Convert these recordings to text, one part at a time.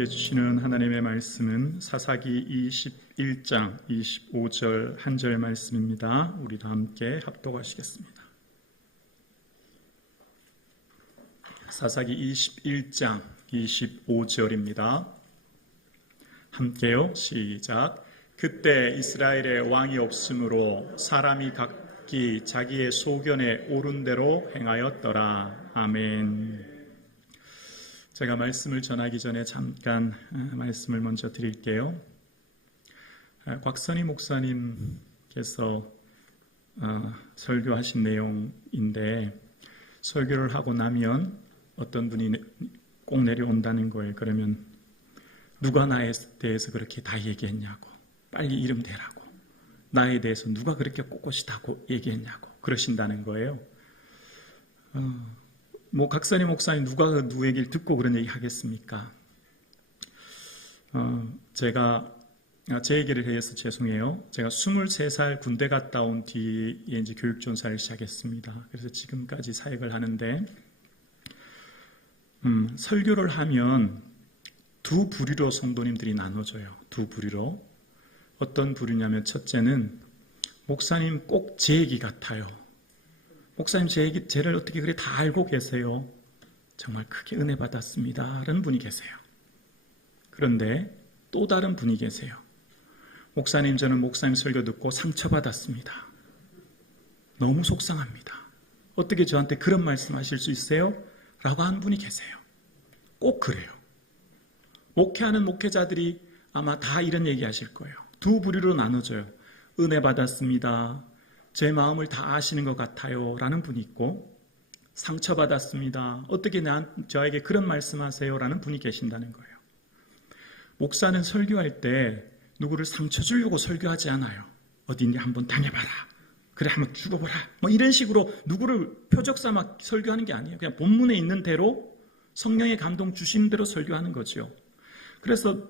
우리에게 주시는 하나님의 말씀은 사사기 21장 25절 한 절 말씀입니다. 우리 다 함께 합독하시겠습니다. 사사기 21장 25절입니다. 함께요. 시작. 그때 이스라엘에 왕이 없으므로 사람이 각기 자기의 소견에 옳은 대로 행하였더라. 아멘. 제가 말씀을 전하기 전에 잠깐 말씀을 먼저 드릴게요. 곽선희 목사님께서 설교하신 내용인데, 설교를 하고 나면 어떤 분이 꼭 내려온다는 거예요. 그러면 누가 나에 대해서 그렇게 다 얘기했냐고, 빨리 이름 대라고, 나에 대해서 누가 그렇게 꼿꼿이 다 얘기했냐고 그러신다는 거예요. 각선희 목사님 누가 누구 얘기를 듣고 그런 얘기 하겠습니까? 제가 제 얘기를 해서 죄송해요. 제가 23살 군대 갔다 온 뒤에 이제 교육전사를 시작했습니다. 그래서 지금까지 사역을 하는데, 설교를 하면 두 부류로 성도님들이 나눠져요. 두 부류로. 어떤 부류냐면, 첫째는 목사님 꼭 제 얘기 같아요. 목사님 쟤를 어떻게 그래 다 알고 계세요. 정말 크게 은혜 받았습니다. 라는 분이 계세요. 그런데 또 다른 분이 계세요. 목사님, 저는 목사님 설교 듣고 상처받았습니다. 너무 속상합니다. 어떻게 저한테 그런 말씀하실 수 있어요? 라고 한 분이 계세요. 꼭 그래요. 목회하는 목회자들이 아마 다 이런 얘기 하실 거예요. 두 부류로 나눠져요. 은혜 받았습니다. 제 마음을 다 아시는 것 같아요. 라는 분이 있고, 상처받았습니다. 어떻게 저에게 그런 말씀하세요? 라는 분이 계신다는 거예요. 목사는 설교할 때 누구를 상처 주려고 설교하지 않아요. 어디 한번 당해봐라. 그래, 한번 죽어보라. 이런 식으로 누구를 표적 삼아 설교하는 게 아니에요. 그냥 본문에 있는 대로 성령의 감동 주신 대로 설교하는 거죠. 그래서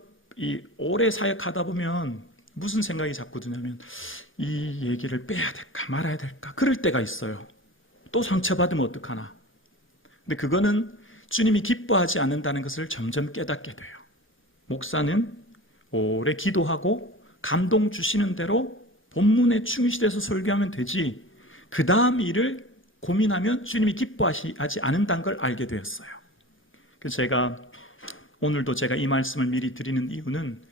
오래 사역하다 보면 무슨 생각이 자꾸 드냐면, 이 얘기를 빼야 될까 말아야 될까 그럴 때가 있어요. 또 상처받으면 어떡하나. 근데 그거는 주님이 기뻐하지 않는다는 것을 점점 깨닫게 돼요. 목사는 오래 기도하고 감동 주시는 대로 본문에 충실해서 설교하면 되지, 그 다음 일을 고민하면 주님이 기뻐하지 않는다는 걸 알게 되었어요. 그래서 오늘도 제가 이 말씀을 미리 드리는 이유는,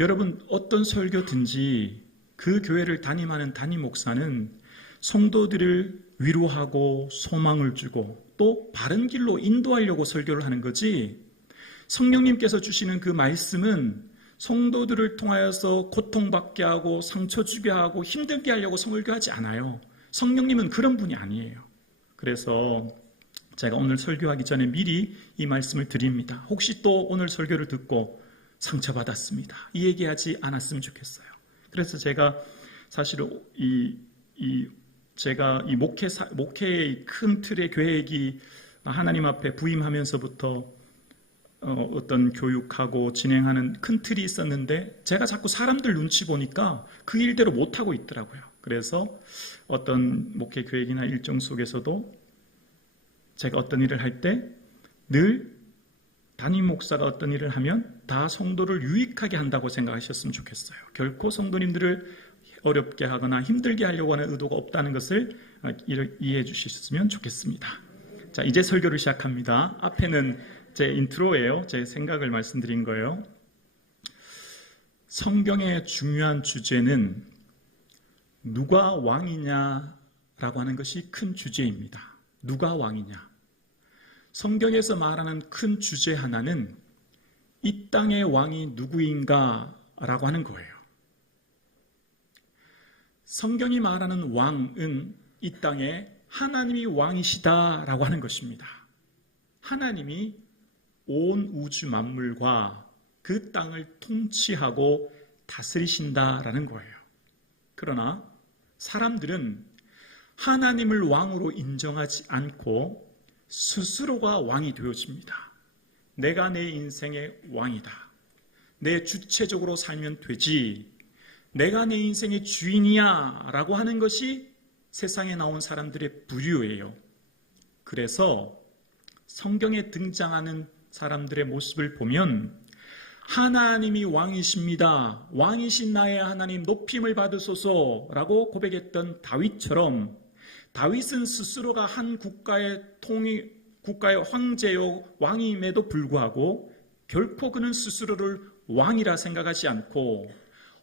여러분 어떤 설교든지 그 교회를 담임하는 담임 목사는 성도들을 위로하고 소망을 주고 또 바른 길로 인도하려고 설교를 하는 거지, 성령님께서 주시는 그 말씀은 성도들을 통하여서 고통받게 하고 상처 주게 하고 힘들게 하려고 설교하지 않아요. 성령님은 그런 분이 아니에요. 그래서 제가 오늘 설교하기 전에 미리 이 말씀을 드립니다. 혹시 또 오늘 설교를 듣고 상처받았습니다, 이 얘기하지 않았으면 좋겠어요. 그래서 제가 사실 제가 이 목회의 큰 틀의 계획이 하나님 앞에 부임하면서부터 어떤 교육하고 진행하는 큰 틀이 있었는데, 제가 자꾸 사람들 눈치 보니까 그 일대로 못하고 있더라고요. 그래서 어떤 목회 계획이나 일정 속에서도 제가 어떤 일을 할 때 늘 담임 목사가 어떤 일을 하면 다 성도를 유익하게 한다고 생각하셨으면 좋겠어요. 결코 성도님들을 어렵게 하거나 힘들게 하려고 하는 의도가 없다는 것을 이해해 주셨으면 좋겠습니다. 자, 이제 설교를 시작합니다. 앞에는 제 인트로예요. 제 생각을 말씀드린 거예요. 성경의 중요한 주제는 누가 왕이냐라고 하는 것이 큰 주제입니다. 누가 왕이냐. 성경에서 말하는 큰 주제 하나는 이 땅의 왕이 누구인가 라고 하는 거예요. 성경이 말하는 왕은 이 땅에 하나님이 왕이시다라고 하는 것입니다. 하나님이 온 우주 만물과 그 땅을 통치하고 다스리신다라는 거예요. 그러나 사람들은 하나님을 왕으로 인정하지 않고 스스로가 왕이 되어집니다. 내가 내 인생의 왕이다. 내 주체적으로 살면 되지. 내가 내 인생의 주인이야 라고 하는 것이 세상에 나온 사람들의 부류예요. 그래서 성경에 등장하는 사람들의 모습을 보면 하나님이 왕이십니다. 왕이신 나의 하나님 높임을 받으소서라고 고백했던 다윗처럼 다윗은 스스로가 한 국가의 황제요 왕임에도 불구하고 결코 그는 스스로를 왕이라 생각하지 않고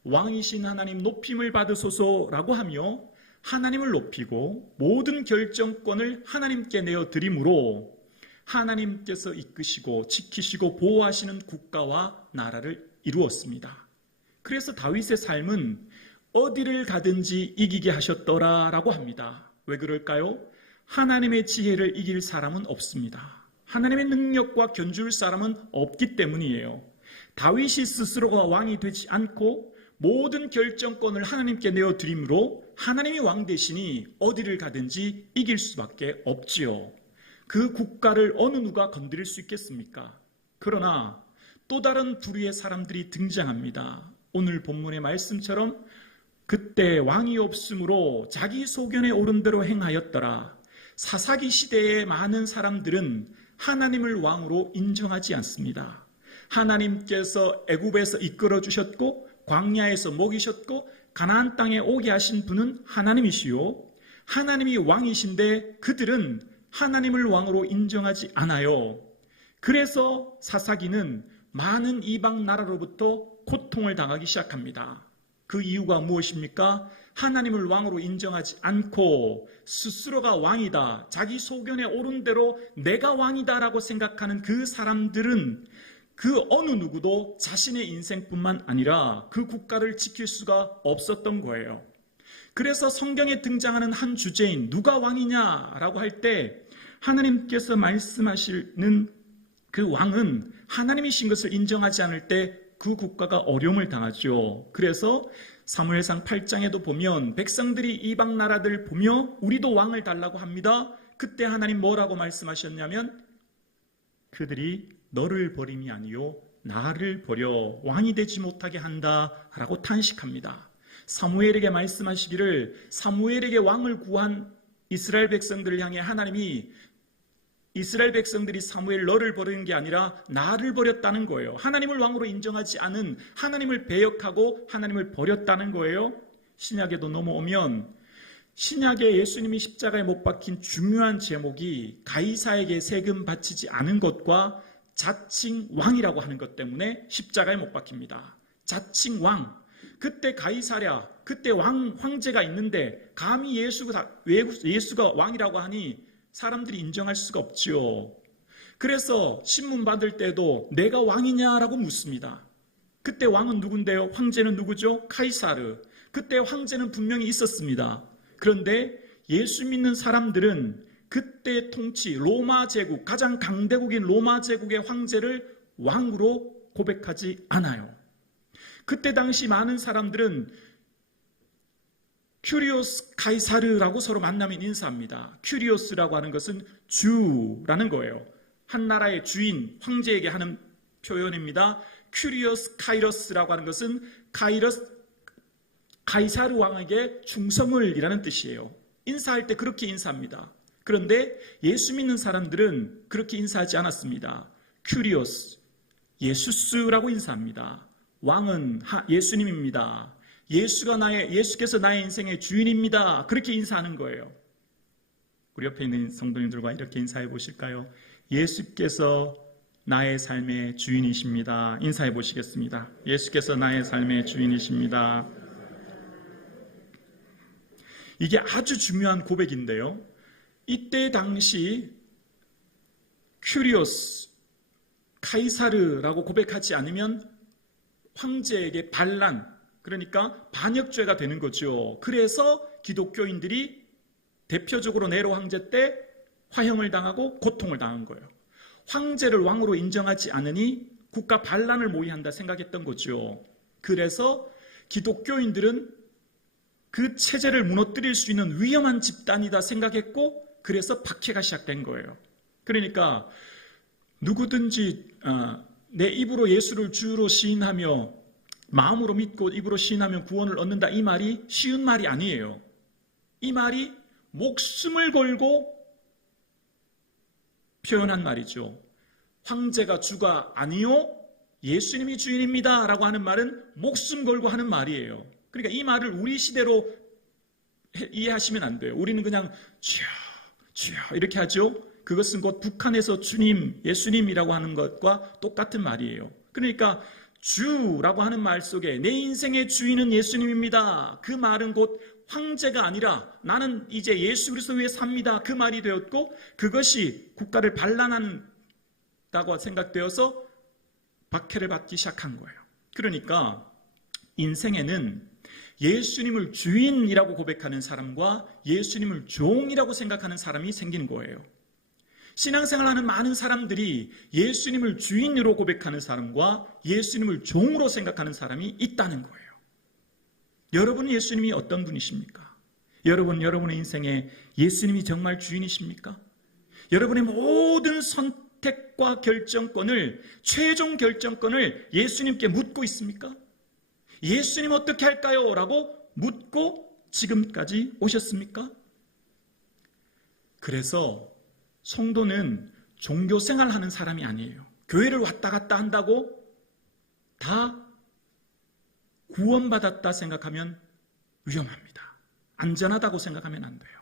왕이신 하나님 높임을 받으소서라고 하며 하나님을 높이고 모든 결정권을 하나님께 내어드림으로 하나님께서 이끄시고 지키시고 보호하시는 국가와 나라를 이루었습니다. 그래서 다윗의 삶은 어디를 가든지 이기게 하셨더라라고 합니다. 왜 그럴까요? 하나님의 지혜를 이길 사람은 없습니다. 하나님의 능력과 견줄 사람은 없기 때문이에요. 다윗이 스스로가 왕이 되지 않고 모든 결정권을 하나님께 내어드림으로 하나님이 왕 되시니 어디를 가든지 이길 수밖에 없지요. 그 국가를 어느 누가 건드릴 수 있겠습니까? 그러나 또 다른 부류의 사람들이 등장합니다. 오늘 본문의 말씀처럼 그때 왕이 없으므로 자기 소견에 오른 대로 행하였더라. 사사기 시대의 많은 사람들은 하나님을 왕으로 인정하지 않습니다. 하나님께서 애굽에서 이끌어 주셨고 광야에서 먹이셨고 가나안 땅에 오게 하신 분은 하나님이시요 하나님이 왕이신데 그들은 하나님을 왕으로 인정하지 않아요. 그래서 사사기는 많은 이방 나라로부터 고통을 당하기 시작합니다. 그 이유가 무엇입니까? 하나님을 왕으로 인정하지 않고 스스로가 왕이다, 자기 소견에 오른 대로 내가 왕이다라고 생각하는 그 사람들은 그 어느 누구도 자신의 인생뿐만 아니라 그 국가를 지킬 수가 없었던 거예요. 그래서 성경에 등장하는 한 주제인 누가 왕이냐라고 할 때 하나님께서 말씀하시는 그 왕은 하나님이신 것을 인정하지 않을 때 그 국가가 어려움을 당하죠. 그래서 사무엘상 8장에도 보면 백성들이 이방 나라들 보며 우리도 왕을 달라고 합니다. 그때 하나님 뭐라고 말씀하셨냐면 그들이 너를 버림이 아니요 나를 버려 왕이 되지 못하게 한다라고 탄식합니다. 사무엘에게 말씀하시기를 사무엘에게 왕을 구한 이스라엘 백성들을 향해 하나님이 이스라엘 백성들이 사무엘 너를 버리는 게 아니라 나를 버렸다는 거예요. 하나님을 왕으로 인정하지 않은 하나님을 배역하고 하나님을 버렸다는 거예요. 신약에도 넘어오면 신약에 예수님이 십자가에 못 박힌 중요한 제목이 가이사에게 세금 바치지 않은 것과 자칭 왕이라고 하는 것 때문에 십자가에 못 박힙니다. 자칭 왕. 그때 가이사랴, 그때 황제가 있는데 감히 예수가 왕이라고 하니 사람들이 인정할 수가 없지요. 그래서 신문 받을 때도 내가 왕이냐라고 묻습니다. 그때 왕은 누군데요? 황제는 누구죠? 카이사르. 그때 황제는 분명히 있었습니다. 그런데 예수 믿는 사람들은 그때 통치 로마 제국, 가장 강대국인 로마 제국의 황제를 왕으로 고백하지 않아요. 그때 당시 많은 사람들은 큐리오스 카이사르라고 서로 만나면 인사합니다. 큐리오스라고 하는 것은 주라는 거예요. 한 나라의 주인, 황제에게 하는 표현입니다. 큐리오스 카이러스라고 하는 것은 카이사르 왕에게 충성을 이라는 뜻이에요. 인사할 때 그렇게 인사합니다. 그런데 예수 믿는 사람들은 그렇게 인사하지 않았습니다. 큐리오스, 예수스라고 인사합니다. 왕은 예수님입니다. 예수께서 나의 인생의 주인입니다. 그렇게 인사하는 거예요. 우리 옆에 있는 성도님들과 이렇게 인사해 보실까요? 예수께서 나의 삶의 주인이십니다. 인사해 보시겠습니다. 예수께서 나의 삶의 주인이십니다. 이게 아주 중요한 고백인데요. 이때 당시 큐리오스, 카이사르라고 고백하지 않으면 황제에게 반란, 그러니까 반역죄가 되는 거죠. 그래서 기독교인들이 대표적으로 네로 황제 때 화형을 당하고 고통을 당한 거예요. 황제를 왕으로 인정하지 않으니 국가 반란을 모의한다 생각했던 거죠. 그래서 기독교인들은 그 체제를 무너뜨릴 수 있는 위험한 집단이다 생각했고 그래서 박해가 시작된 거예요. 그러니까 누구든지 내 입으로 예수를 주로 시인하며 마음으로 믿고 입으로 시인하면 구원을 얻는다, 이 말이 쉬운 말이 아니에요. 이 말이 목숨을 걸고 표현한 말이죠. 황제가 주가 아니요 예수님이 주인입니다 라고 하는 말은 목숨 걸고 하는 말이에요. 그러니까 이 말을 우리 시대로 이해하시면 안 돼요. 우리는 그냥 주여 주여 이렇게 하죠. 그것은 곧 북한에서 주님, 예수님이라고 하는 것과 똑같은 말이에요. 그러니까 주라고 하는 말 속에 내 인생의 주인은 예수님입니다. 그 말은 곧 황제가 아니라 나는 이제 예수 그리스도 위에 삽니다. 그 말이 되었고 그것이 국가를 반란한다고 생각되어서 박해를 받기 시작한 거예요. 그러니까 인생에는 예수님을 주인이라고 고백하는 사람과 예수님을 종이라고 생각하는 사람이 생기는 거예요. 신앙생활하는 많은 사람들이 예수님을 주인으로 고백하는 사람과 예수님을 종으로 생각하는 사람이 있다는 거예요. 여러분 예수님이 어떤 분이십니까? 여러분의 인생에 예수님이 정말 주인이십니까? 여러분의 모든 선택과 결정권을, 최종 결정권을 예수님께 묻고 있습니까? 예수님 어떻게 할까요? 라고 묻고 지금까지 오셨습니까? 그래서 성도는 종교생활하는 사람이 아니에요. 교회를 왔다 갔다 한다고 다 구원받았다 생각하면 위험합니다. 안전하다고 생각하면 안 돼요.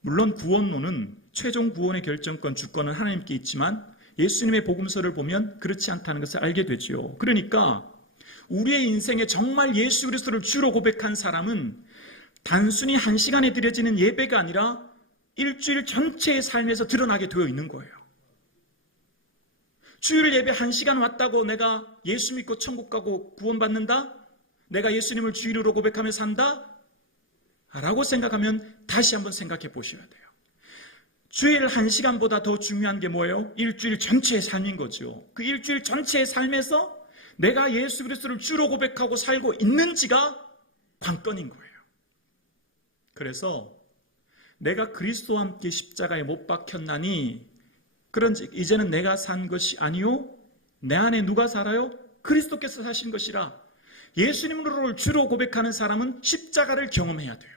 물론 구원론은 최종 구원의 결정권, 주권은 하나님께 있지만 예수님의 복음서를 보면 그렇지 않다는 것을 알게 되죠. 그러니까 우리의 인생에 정말 예수 그리스도를 주로 고백한 사람은 단순히 한 시간에 드려지는 예배가 아니라 일주일 전체의 삶에서 드러나게 되어 있는 거예요. 주일 예배 1시간 왔다고 내가 예수 믿고 천국 가고 구원받는다? 내가 예수님을 주일으로 고백하며 산다? 라고 생각하면 다시 한번 생각해 보셔야 돼요. 주일 1시간보다 더 중요한 게 뭐예요? 일주일 전체의 삶인 거죠. 그 일주일 전체의 삶에서 내가 예수 그리스도를 주로 고백하고 살고 있는지가 관건인 거예요. 그래서 내가 그리스도와 함께 십자가에 못 박혔나니 그런즉 이제는 내가 산 것이 아니요 내 안에 누가 살아요? 그리스도께서 사신 것이라. 예수님을 주로 고백하는 사람은 십자가를 경험해야 돼요.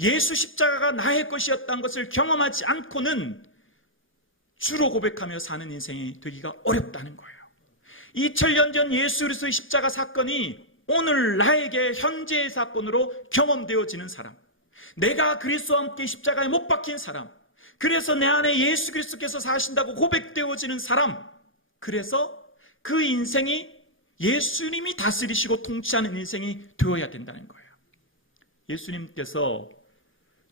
예수 십자가가 나의 것이었다는 것을 경험하지 않고는 주로 고백하며 사는 인생이 되기가 어렵다는 거예요. 2000년 전 예수 그리스도의 십자가 사건이 오늘 나에게 현재의 사건으로 경험되어지는 사람, 내가 그리스도와 함께 십자가에 못 박힌 사람, 그래서 내 안에 예수 그리스도께서 사신다고 고백되어지는 사람, 그래서 그 인생이 예수님이 다스리시고 통치하는 인생이 되어야 된다는 거예요. 예수님께서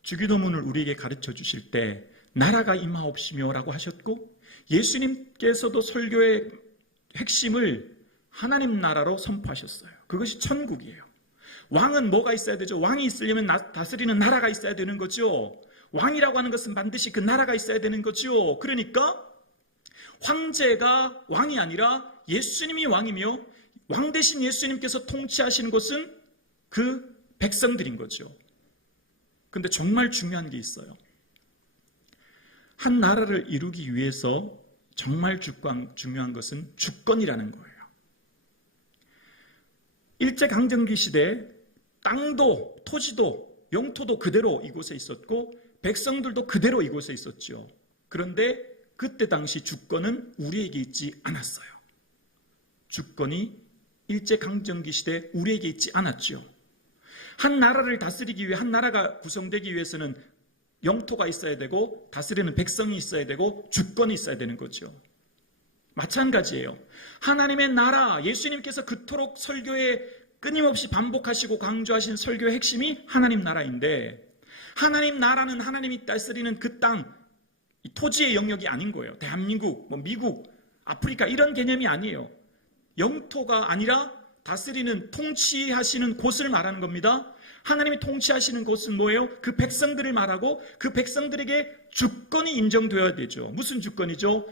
주기도문을 우리에게 가르쳐 주실 때 나라가 임하옵시며 라고 하셨고, 예수님께서도 설교의 핵심을 하나님 나라로 선포하셨어요. 그것이 천국이에요. 왕은 뭐가 있어야 되죠? 왕이 있으려면 다스리는 나라가 있어야 되는 거죠. 왕이라고 하는 것은 반드시 그 나라가 있어야 되는 거죠. 그러니까 황제가 왕이 아니라 예수님이 왕이며 왕 대신 예수님께서 통치하시는 곳은 그 백성들인 거죠. 근데 정말 중요한 게 있어요. 한 나라를 이루기 위해서 정말 중요한 것은 주권이라는 거예요. 일제강점기 시대 땅도 토지도 영토도 그대로 이곳에 있었고 백성들도 그대로 이곳에 있었죠. 그런데 그때 당시 주권은 우리에게 있지 않았어요. 주권이 일제강점기 시대 우리에게 있지 않았죠. 한 나라를 다스리기 위해, 한 나라가 구성되기 위해서는 영토가 있어야 되고 다스리는 백성이 있어야 되고 주권이 있어야 되는 거죠. 마찬가지예요. 하나님의 나라, 예수님께서 그토록 설교에 끊임없이 반복하시고 강조하신 설교의 핵심이 하나님 나라인데, 하나님 나라는 하나님이 다스리는 그 땅, 토지의 영역이 아닌 거예요. 대한민국, 미국, 아프리카 이런 개념이 아니에요. 영토가 아니라 다스리는, 통치하시는 곳을 말하는 겁니다. 하나님이 통치하시는 곳은 뭐예요? 그 백성들을 말하고 그 백성들에게 주권이 인정되어야 되죠. 무슨 주권이죠?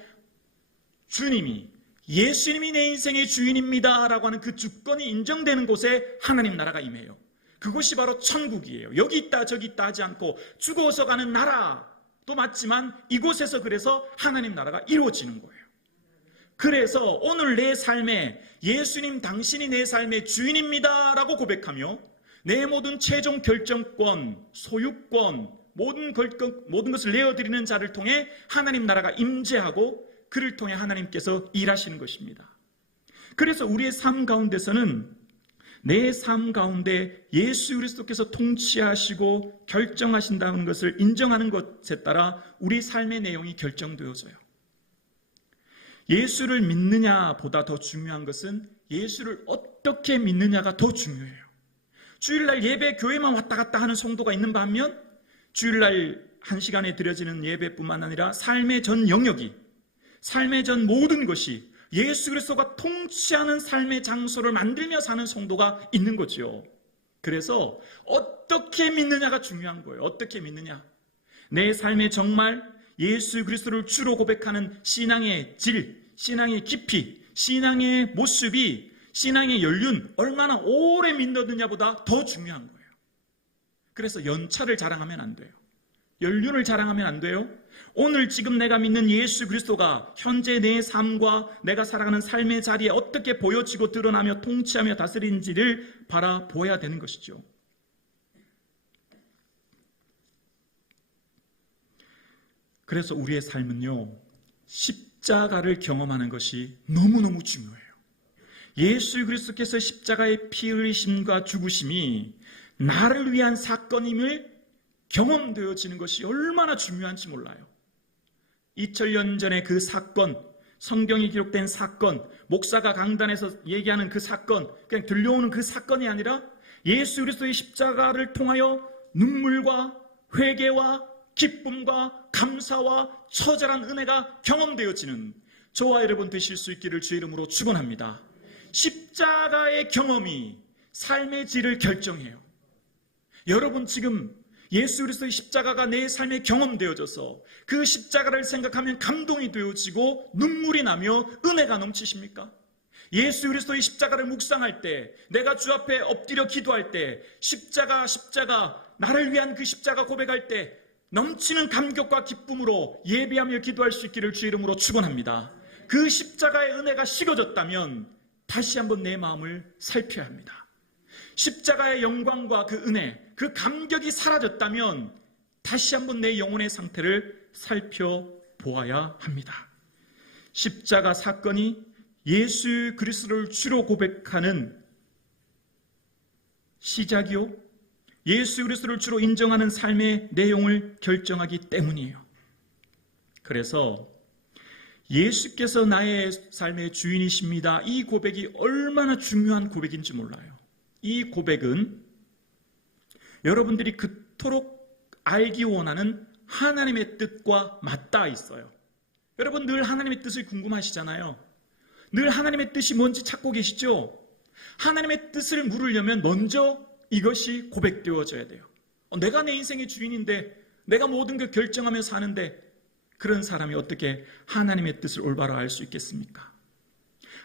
주님이, 예수님이 내 인생의 주인입니다 라고 하는 그 주권이 인정되는 곳에 하나님 나라가 임해요. 그곳이 바로 천국이에요. 여기 있다 저기 있다 하지 않고 죽어서 가는 나라도 맞지만 이곳에서 그래서 하나님 나라가 이루어지는 거예요. 그래서 오늘 내 삶에 예수님 당신이 내 삶의 주인입니다 라고 고백하며 내 모든 최종 결정권, 소유권, 모든 것을 내어드리는 자를 통해 하나님 나라가 임재하고 그를 통해 하나님께서 일하시는 것입니다. 그래서 우리의 삶 가운데서는 내 삶 가운데 예수 그리스도께서 통치하시고 결정하신다는 것을 인정하는 것에 따라 우리 삶의 내용이 결정되어져요. 예수를 믿느냐보다 더 중요한 것은 예수를 어떻게 믿느냐가 더 중요해요. 주일날 예배 교회만 왔다 갔다 하는 성도가 있는 반면 주일날 1시간에 드려지는 예배뿐만 아니라 삶의 전 영역이, 삶의 전 모든 것이 예수 그리스도가 통치하는 삶의 장소를 만들며 사는 성도가 있는 거죠. 그래서 어떻게 믿느냐가 중요한 거예요. 어떻게 믿느냐. 내 삶에 정말 예수 그리스도를 주로 고백하는 신앙의 질, 신앙의 깊이, 신앙의 모습이, 신앙의 연륜, 얼마나 오래 믿느냐보다 더 중요한 거예요. 그래서 연차를 자랑하면 안 돼요. 연륜을 자랑하면 안 돼요. 오늘 지금 내가 믿는 예수 그리스도가 현재 내 삶과 내가 살아가는 삶의 자리에 어떻게 보여지고 드러나며 통치하며 다스리는지를 바라보아야 되는 것이죠. 그래서 우리의 삶은요, 십자가를 경험하는 것이 너무너무 중요해요. 예수 그리스도께서 십자가의 피 흘리심과 죽으심이 나를 위한 사건임을 경험되어지는 것이 얼마나 중요한지 몰라요. 2000년 전에 그 사건, 성경에 기록된 사건, 목사가 강단에서 얘기하는 그 사건, 그냥 들려오는 그 사건이 아니라 예수 그리스도의 십자가를 통하여 눈물과 회개와 기쁨과 감사와 처절한 은혜가 경험되어지는 저와 여러분 되실 수 있기를 주의 이름으로 축원합니다. 십자가의 경험이 삶의 질을 결정해요. 여러분 지금 예수 그리스도의 십자가가 내 삶에 경험되어져서 그 십자가를 생각하면 감동이 되어지고 눈물이 나며 은혜가 넘치십니까? 예수 그리스도의 십자가를 묵상할 때, 내가 주 앞에 엎드려 기도할 때, 십자가 나를 위한 그 십자가 고백할 때 넘치는 감격과 기쁨으로 예배하며 기도할 수 있기를 주의 이름으로 축원합니다. 그 십자가의 은혜가 식어졌다면 다시 한번 내 마음을 살펴야 합니다. 십자가의 영광과 그 은혜, 그 감격이 사라졌다면 다시 한번 내 영혼의 상태를 살펴보아야 합니다. 십자가 사건이 예수 그리스도를 주로 고백하는 시작이요, 예수 그리스도를 주로 인정하는 삶의 내용을 결정하기 때문이에요. 그래서 예수께서 나의 삶의 주인이십니다. 이 고백이 얼마나 중요한 고백인지 몰라요. 이 고백은 여러분들이 그토록 알기 원하는 하나님의 뜻과 맞닿아 있어요. 여러분 늘 하나님의 뜻을 궁금하시잖아요. 늘 하나님의 뜻이 뭔지 찾고 계시죠? 하나님의 뜻을 물으려면 먼저 이것이 고백되어져야 돼요. 내가 내 인생의 주인인데, 내가 모든 걸 결정하며 사는데, 그런 사람이 어떻게 하나님의 뜻을 올바로 알 수 있겠습니까?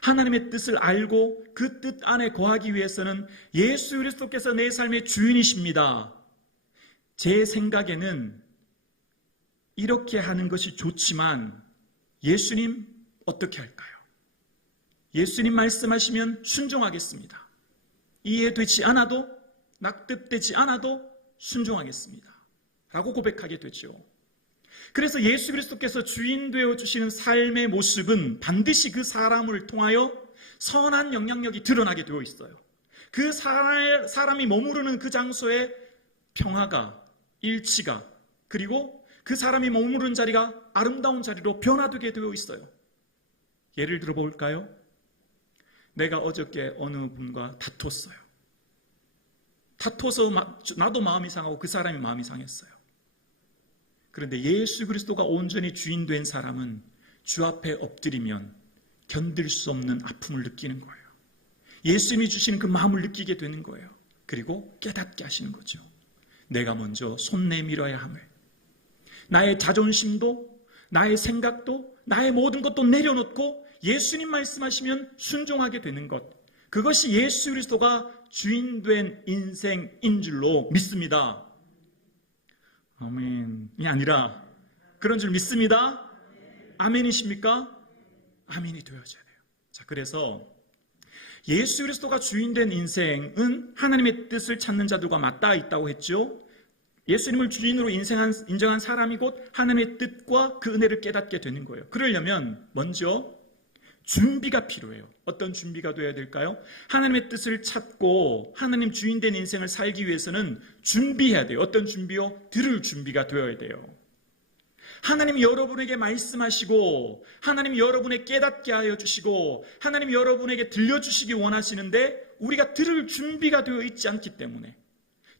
하나님의 뜻을 알고 그 뜻 안에 거하기 위해서는 예수 그리스도께서 내 삶의 주인이십니다. 제 생각에는 이렇게 하는 것이 좋지만 예수님 어떻게 할까요? 예수님 말씀하시면 순종하겠습니다. 이해되지 않아도, 납득되지 않아도 순종하겠습니다. 라고 고백하게 되죠. 그래서 예수 그리스도께서 주인 되어 주시는 삶의 모습은 반드시 그 사람을 통하여 선한 영향력이 드러나게 되어 있어요. 그 사람이 머무르는 그 장소에 평화가, 일치가, 그리고 그 사람이 머무르는 자리가 아름다운 자리로 변화되게 되어 있어요. 예를 들어 볼까요? 내가 어저께 어느 분과 다퉜어요. 다퉈서 나도 마음이 상하고 그 사람이 마음이 상했어요. 그런데 예수 그리스도가 온전히 주인 된 사람은 주 앞에 엎드리면 견딜 수 없는 아픔을 느끼는 거예요. 예수님이 주시는 그 마음을 느끼게 되는 거예요. 그리고 깨닫게 하시는 거죠. 내가 먼저 손 내밀어야 함을. 나의 자존심도, 나의 생각도, 나의 모든 것도 내려놓고 예수님 말씀하시면 순종하게 되는 것. 그것이 예수 그리스도가 주인된 인생인 줄로 믿습니다. 아멘이 아니라 그런 줄 믿습니다. 아멘이십니까? 아멘이 되어져야 돼요. 자, 그래서 예수 그리스도가 주인된 인생은 하나님의 뜻을 찾는 자들과 맞닿아 있다고 했죠. 예수님을 주인으로 인정한 사람이 곧 하나님의 뜻과 그 은혜를 깨닫게 되는 거예요. 그러려면 먼저 준비가 필요해요. 어떤 준비가 되어야 될까요? 하나님의 뜻을 찾고 하나님 주인된 인생을 살기 위해서는 준비해야 돼요. 어떤 준비요? 들을 준비가 되어야 돼요. 하나님 여러분에게 말씀하시고 하나님 여러분에게 깨닫게 하여 주시고 하나님 여러분에게 들려주시기 원하시는데 우리가 들을 준비가 되어 있지 않기 때문에,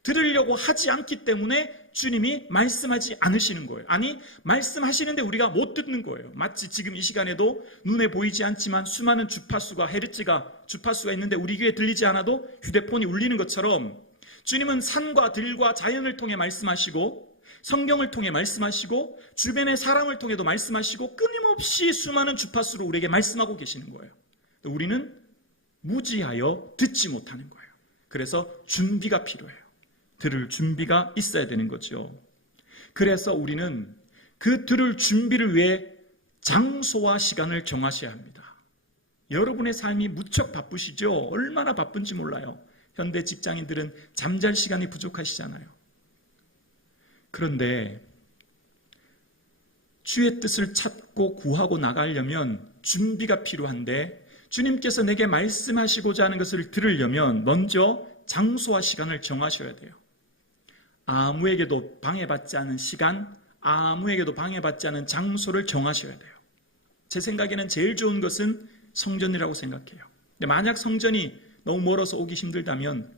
들으려고 하지 않기 때문에 주님이 말씀하지 않으시는 거예요. 아니, 말씀하시는데 우리가 못 듣는 거예요. 마치 지금 이 시간에도 눈에 보이지 않지만 수많은 주파수가, 헤르츠가, 주파수가 있는데 우리 귀에 들리지 않아도 휴대폰이 울리는 것처럼 주님은 산과 들과 자연을 통해 말씀하시고 성경을 통해 말씀하시고 주변의 사람을 통해도 말씀하시고 끊임없이 수많은 주파수로 우리에게 말씀하고 계시는 거예요. 우리는 무지하여 듣지 못하는 거예요. 그래서 준비가 필요해요. 들을 준비가 있어야 되는 거죠. 그래서 우리는 그 들을 준비를 위해 장소와 시간을 정하셔야 합니다. 여러분의 삶이 무척 바쁘시죠? 얼마나 바쁜지 몰라요. 현대 직장인들은 잠잘 시간이 부족하시잖아요. 그런데 주의 뜻을 찾고 구하고 나가려면 준비가 필요한데 주님께서 내게 말씀하시고자 하는 것을 들으려면 먼저 장소와 시간을 정하셔야 돼요. 아무에게도 방해받지 않은 시간, 아무에게도 방해받지 않은 장소를 정하셔야 돼요. 제 생각에는 제일 좋은 것은 성전이라고 생각해요. 근데 만약 성전이 너무 멀어서 오기 힘들다면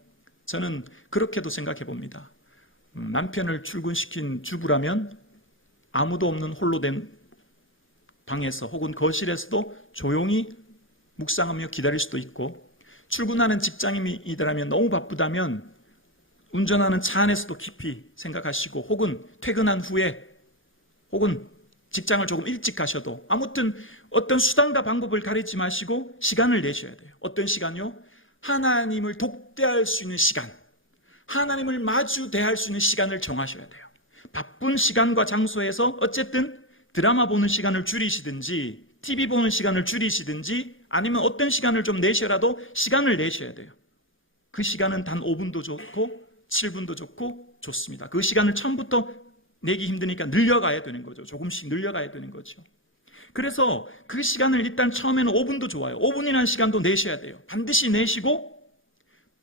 저는 그렇게도 생각해 봅니다. 남편을 출근시킨 주부라면 아무도 없는 홀로 된 방에서 혹은 거실에서도 조용히 묵상하며 기다릴 수도 있고, 출근하는 직장인이더라면 너무 바쁘다면 운전하는 차 안에서도 깊이 생각하시고, 혹은 퇴근한 후에 혹은 직장을 조금 일찍 가셔도 아무튼 어떤 수단과 방법을 가리지 마시고 시간을 내셔야 돼요. 어떤 시간요? 하나님을 독대할 수 있는 시간, 하나님을 마주 대할 수 있는 시간을 정하셔야 돼요. 바쁜 시간과 장소에서 어쨌든 드라마 보는 시간을 줄이시든지 TV 보는 시간을 줄이시든지 아니면 어떤 시간을 좀 내셔라도 시간을 내셔야 돼요. 그 시간은 단 5분도 좋고 7분도 좋고 좋습니다. 그 시간을 처음부터 내기 힘드니까 늘려가야 되는 거죠. 조금씩 늘려가야 되는 거죠. 그래서 그 시간을 일단 처음에는 5분도 좋아요. 5분이라는 시간도 내셔야 돼요. 반드시 내시고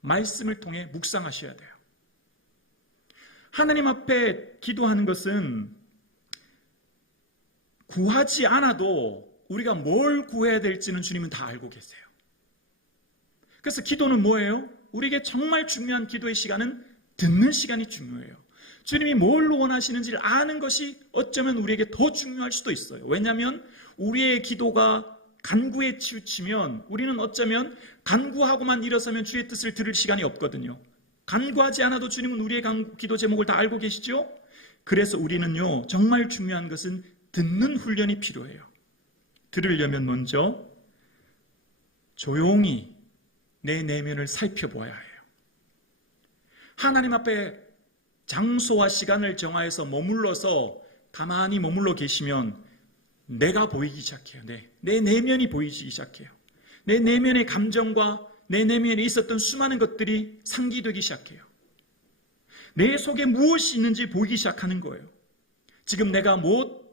말씀을 통해 묵상하셔야 돼요. 하나님 앞에 기도하는 것은 구하지 않아도 우리가 뭘 구해야 될지는 주님은 다 알고 계세요. 그래서 기도는 뭐예요? 우리에게 정말 중요한 기도의 시간은 듣는 시간이 중요해요. 주님이 뭘 원하시는지를 아는 것이 어쩌면 우리에게 더 중요할 수도 있어요. 왜냐하면 우리의 기도가 간구에 치우치면 우리는 어쩌면 간구하고만 일어서면 주의 뜻을 들을 시간이 없거든요. 간구하지 않아도 주님은 우리의 기도 제목을 다 알고 계시죠? 그래서 우리는요, 정말 중요한 것은 듣는 훈련이 필요해요. 들으려면 먼저 조용히 내 내면을 살펴보아야 해요. 하나님 앞에 장소와 시간을 정하여서 머물러서 가만히 머물러 계시면 내가 보이기 시작해요. 내 내면이 보이기 시작해요. 내 내면의 감정과 내 내면에 있었던 수많은 것들이 상기되기 시작해요. 내 속에 무엇이 있는지 보이기 시작하는 거예요. 지금 내가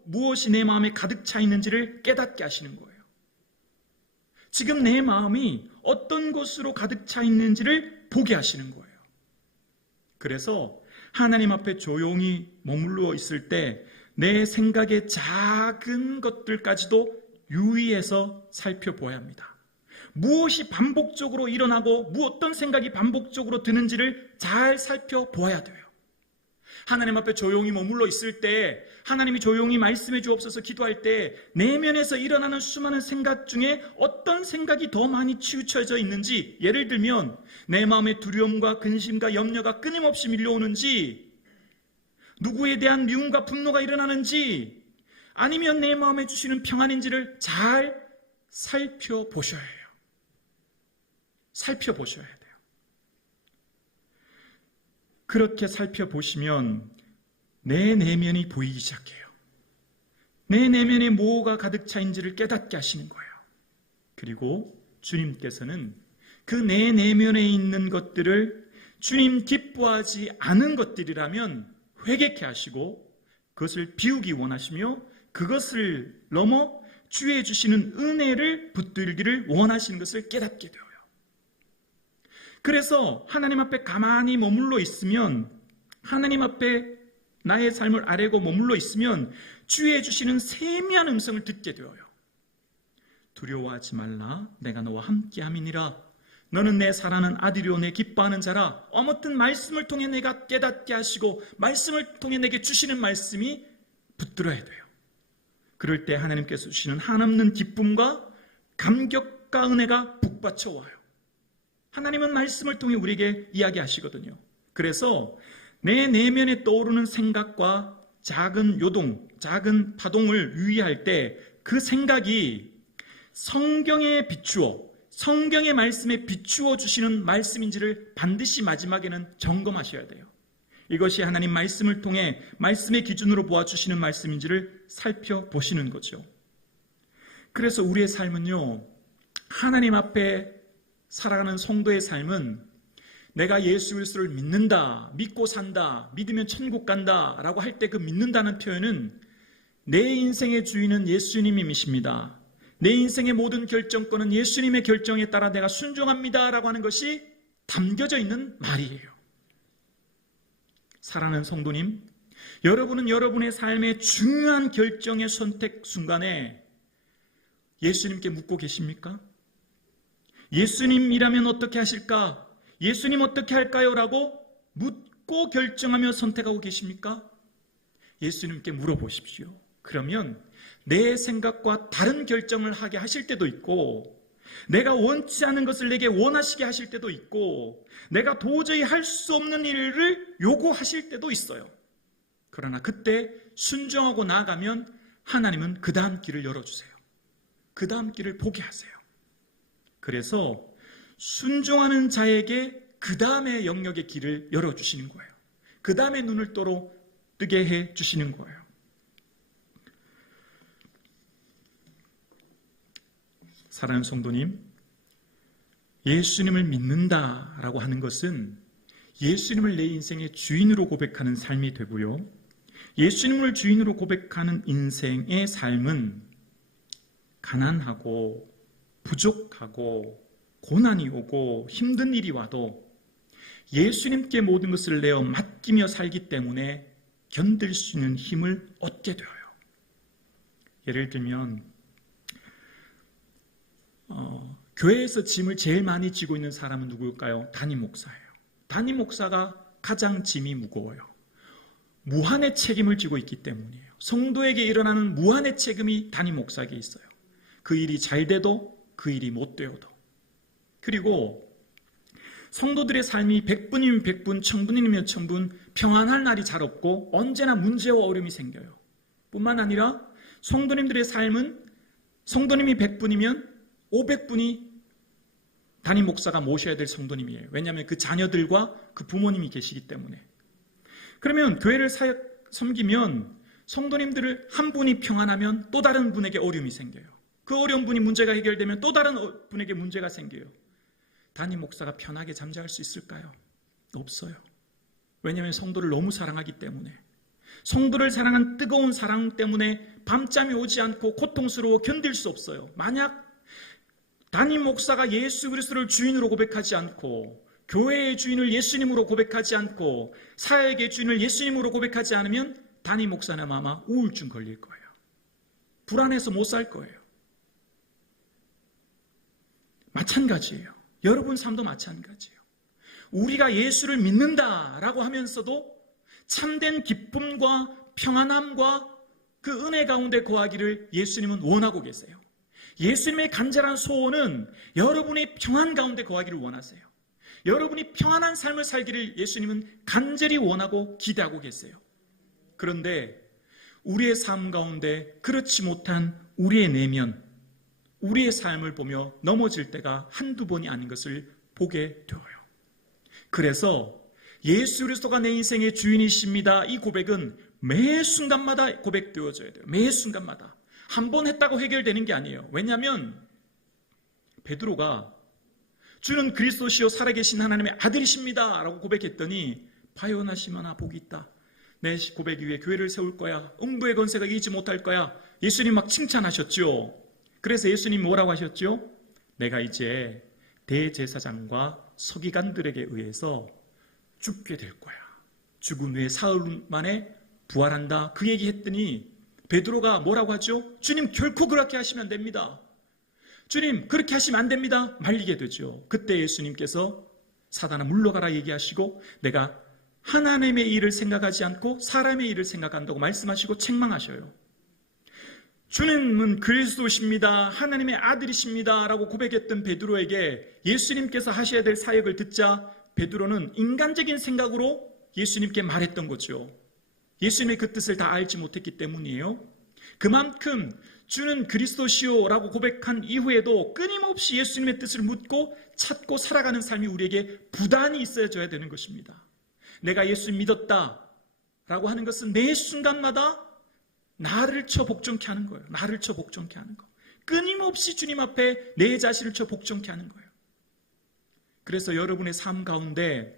무엇이 내 마음에 가득 차 있는지를 깨닫게 하시는 거예요. 지금 내 마음이 어떤 것으로 가득 차 있는지를 보게 하시는 거예요. 그래서 하나님 앞에 조용히 머물러 있을 때 내 생각의 작은 것들까지도 유의해서 살펴보아야 합니다. 무엇이 반복적으로 일어나고 어떤 생각이 반복적으로 드는지를 잘 살펴보아야 돼요. 하나님 앞에 조용히 머물러 있을 때, 하나님이 조용히 말씀해 주옵소서 기도할 때 내면에서 일어나는 수많은 생각 중에 어떤 생각이 더 많이 치우쳐져 있는지, 예를 들면 내 마음에 두려움과 근심과 염려가 끊임없이 밀려오는지, 누구에 대한 미움과 분노가 일어나는지, 아니면 내 마음에 주시는 평안인지를 잘 살펴보셔야 해요. 살펴보셔야 돼요. 그렇게 살펴보시면 내 내면이 보이기 시작해요. 내 내면에 뭐가 가득 차 있는지를 깨닫게 하시는 거예요. 그리고 주님께서는 그 내 내면에 있는 것들을 주님 기뻐하지 않은 것들이라면 회개케 하시고 그것을 비우기 원하시며 그것을 넘어 주의 주시는 은혜를 붙들기를 원하시는 것을 깨닫게 되어요. 그래서 하나님 앞에 가만히 머물러 있으면, 하나님 앞에 나의 삶을 아뢰고 머물러 있으면 주의 주시는 세미한 음성을 듣게 되어요. 두려워하지 말라, 내가 너와 함께함이니라. 너는 내 사랑하는 아들이요 내 기뻐하는 자라. 아무튼 말씀을 통해 내가 깨닫게 하시고 말씀을 통해 내게 주시는 말씀이 붙들어야 돼요. 그럴 때 하나님께서 주시는 한없는 기쁨과 감격과 은혜가 북받쳐 와요. 하나님은 말씀을 통해 우리에게 이야기하시거든요. 그래서 내 내면에 떠오르는 생각과 작은 요동, 작은 파동을 유의할 때 그 생각이 성경에 비추어, 성경의 말씀에 비추어 주시는 말씀인지를 반드시 마지막에는 점검하셔야 돼요. 이것이 하나님 말씀을 통해 말씀의 기준으로 보아주시는 말씀인지를 살펴보시는 거죠. 그래서 우리의 삶은요, 하나님 앞에 살아가는 성도의 삶은 내가 예수 그리스도를 믿는다, 믿고 산다, 믿으면 천국 간다 라고 할 때 그 믿는다는 표현은 내 인생의 주인은 예수님이십니다, 내 인생의 모든 결정권은 예수님의 결정에 따라 내가 순종합니다 라고 하는 것이 담겨져 있는 말이에요. 사랑하는 성도님, 여러분은 여러분의 삶의 중요한 결정의 선택 순간에 예수님께 묻고 계십니까? 예수님이라면 어떻게 하실까? 예수님 어떻게 할까요? 라고 묻고 결정하며 선택하고 계십니까? 예수님께 물어보십시오. 그러면 내 생각과 다른 결정을 하게 하실 때도 있고, 내가 원치 않은 것을 내게 원하시게 하실 때도 있고, 내가 도저히 할 수 없는 일을 요구하실 때도 있어요. 그러나 그때 순종하고 나아가면 하나님은 그 다음 길을 열어주세요. 그 다음 길을 보게 하세요. 그래서 순종하는 자에게 그 다음의 영역의 길을 열어주시는 거예요. 그 다음에 눈을 뜨게 해주시는 거예요. 사랑하는 성도님, 예수님을 믿는다라고 하는 것은 예수님을 내 인생의 주인으로 고백하는 삶이 되고요. 예수님을 주인으로 고백하는 인생의 삶은 가난하고 부족하고 고난이 오고 힘든 일이 와도 예수님께 모든 것을 내어 맡기며 살기 때문에 견딜 수 있는 힘을 얻게 되어요. 예를 들면 교회에서 짐을 제일 많이 지고 있는 사람은 누구일까요? 담임 목사예요. 담임 목사가 가장 짐이 무거워요. 무한의 책임을 지고 있기 때문이에요. 성도에게 일어나는 무한의 책임이 담임 목사에게 있어요. 그 일이 잘 돼도 그 일이 못 되어도. 그리고 성도들의 삶이 100분이면 100분, 1000분이면 1000분 평안할 날이 잘 없고 언제나 문제와 어려움이 생겨요. 뿐만 아니라 성도님들의 삶은 성도님이 100분이면 500분이 담임 목사가 모셔야 될 성도님이에요. 왜냐하면 그 자녀들과 그 부모님이 계시기 때문에. 그러면 교회를 섬기면 성도님들을 한 분이 평안하면 또 다른 분에게 어려움이 생겨요. 그 어려운 분이 문제가 해결되면 또 다른 분에게 문제가 생겨요. 담임 목사가 편하게 잠자할 수 있을까요? 없어요. 왜냐하면 성도를 너무 사랑하기 때문에. 성도를 사랑한 뜨거운 사랑 때문에 밤잠이 오지 않고 고통스러워 견딜 수 없어요. 만약 담임 목사가 예수 그리스도를 주인으로 고백하지 않고 교회의 주인을 예수님으로 고백하지 않고 사역의 주인을 예수님으로 고백하지 않으면 담임 목사는 아마 우울증 걸릴 거예요. 불안해서 못 살 거예요. 마찬가지예요. 여러분 삶도 마찬가지예요. 우리가 예수를 믿는다라고 하면서도 참된 기쁨과 평안함과 그 은혜 가운데 거하기를 예수님은 원하고 계세요. 예수님의 간절한 소원은 여러분이 평안 가운데 거하기를 원하세요. 여러분이 평안한 삶을 살기를 예수님은 간절히 원하고 기대하고 계세요. 그런데 우리의 삶 가운데 그렇지 못한 우리의 내면, 우리의 삶을 보며 넘어질 때가 한두 번이 아닌 것을 보게 되어요. 그래서 예수 그리스도가 내 인생의 주인이십니다. 이 고백은 매 순간마다 고백되어져야 돼요. 매 순간마다. 한 번 했다고 해결되는 게 아니에요. 왜냐하면 베드로가 주는 그리스도시요 살아계신 하나님의 아들이십니다 라고 고백했더니 파요나시마나 복이 있다. 내 고백 위에 교회를 세울 거야. 음부의 권세가 이기지 못할 거야. 예수님 막 칭찬하셨죠. 그래서 예수님 뭐라고 하셨죠? 내가 이제 대제사장과 서기관들에게 의해서 죽게 될 거야. 죽은 후에 사흘 만에 부활한다. 그 얘기했더니 베드로가 뭐라고 하죠? 주님 결코 그렇게 하시면 안 됩니다. 주님 그렇게 하시면 안 됩니다. 말리게 되죠. 그때 예수님께서 사단아 물러가라 얘기하시고 내가 하나님의 일을 생각하지 않고 사람의 일을 생각한다고 말씀하시고 책망하셔요. 주님은 그리스도십니다. 하나님의 아들이십니다. 라고 고백했던 베드로에게 예수님께서 하셔야 될 사역을 듣자 베드로는 인간적인 생각으로 예수님께 말했던 거죠. 예수님의 그 뜻을 다 알지 못했기 때문이에요. 그만큼 주는 그리스도시오라고 고백한 이후에도 끊임없이 예수님의 뜻을 묻고 찾고 살아가는 삶이 우리에게 부단히 있어져야 되는 것입니다. 내가 예수 믿었다라고 하는 것은 매 순간마다 나를 쳐 복종케 하는 거예요. 나를 쳐 복종케 하는 거. 끊임없이 주님 앞에 내 자신을 쳐 복종케 하는 거예요. 그래서 여러분의 삶 가운데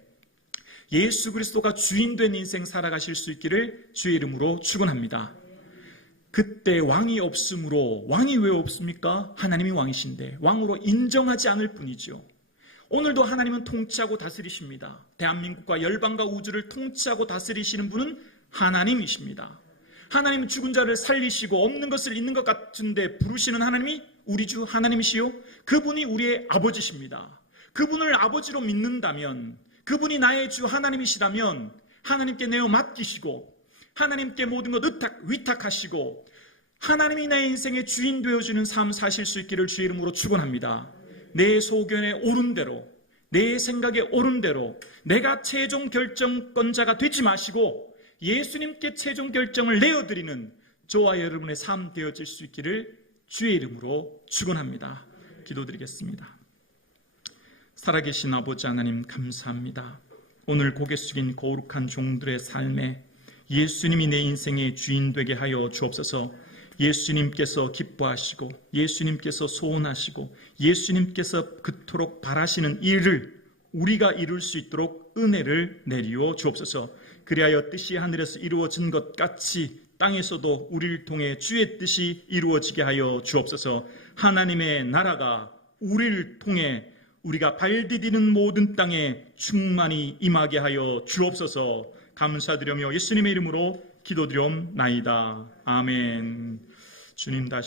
예수 그리스도가 주인된 인생 살아가실 수 있기를 주의 이름으로 축원합니다. 그때 왕이 없으므로, 왕이 왜 없습니까? 하나님이 왕이신데 왕으로 인정하지 않을 뿐이죠. 오늘도 하나님은 통치하고 다스리십니다. 대한민국과 열방과 우주를 통치하고 다스리시는 분은 하나님이십니다. 하나님은 죽은 자를 살리시고 없는 것을 있는 것 같은데 부르시는 하나님이 우리 주 하나님이시요. 그분이 우리의 아버지십니다. 그분을 아버지로 믿는다면, 그분이 나의 주 하나님이시라면 하나님께 내어 맡기시고 하나님께 모든 것 위탁하시고 하나님이 내 인생의 주인 되어주는 삶 사실 수 있기를 주의 이름으로 축원합니다. 내 소견에 오른 대로, 내 생각에 오른 대로 내가 최종 결정권자가 되지 마시고 예수님께 최종 결정을 내어드리는 저와 여러분의 삶 되어질 수 있기를 주의 이름으로 축원합니다. 기도드리겠습니다. 살아계신 아버지 하나님 감사합니다. 오늘 고개 숙인 거룩한 종들의 삶에 예수님이 내 인생의 주인 되게 하여 주옵소서. 예수님께서 기뻐하시고 예수님께서 소원하시고 예수님께서 그토록 바라시는 일을 우리가 이룰 수 있도록 은혜를 내리어 주옵소서. 그리하여 뜻이 하늘에서 이루어진 것 같이 땅에서도 우리를 통해 주의 뜻이 이루어지게 하여 주옵소서. 하나님의 나라가 우리를 통해 우리가 발디디는 모든 땅에 충만히 임하게 하여 주옵소서. 감사드리며 예수님의 이름으로 기도드리옵나이다. 아멘. 주님 다시